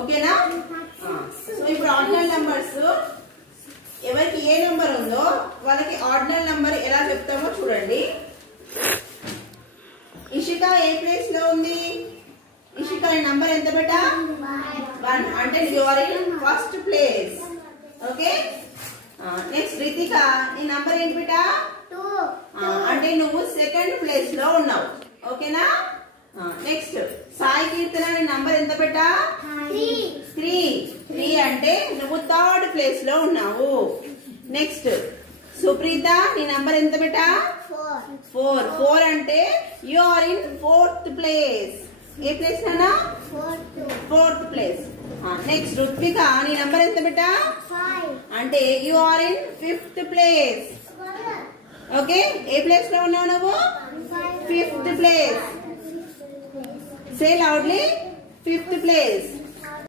ఓకేనా? సో ఇప్పుడు ordinal numbers ఎవరికి ఏ నెంబర్ ఉందో వాళ్ళకి ఆర్డినల్ నంబర్ ఎలా చెప్తామో చూడండి. ఇషిక ఏ ప్లేస్ లో ఉంది? ఇషిక నంబర్ ఎంత బేటా? 1. అంటే you are in first place. Okay. Next Ritika నీ నంబర్ ఏంటి బేటా? 2. అంటే నువ్వు సెకండ్ ప్లేస్ లో ఉన్నావు. ఓకేనా? నెక్స్ట్ సాయి కీర్తన నీ నంబర్ ఎంత బేటా? 3. 3 అంటే నువ్వు థర్డ్ ప్లేస్ లో ఉన్నావు. నెక్స్ట్ సుప్రీత నీ నంబర్ ఎంత బేటా? 4. 4 అంటే you are in fourth place. ఏ ప్లేస్ నానా? Fourth place. నెక్స్ట్ రుత్విక నీ నంబర్ ఎంత బేటా? 5. అంటే you are in fifth place. Okay. ఏ ప్లేస్ లో ఉన్నావు నువ్వు? Fifth place. Say loudly, fifth place.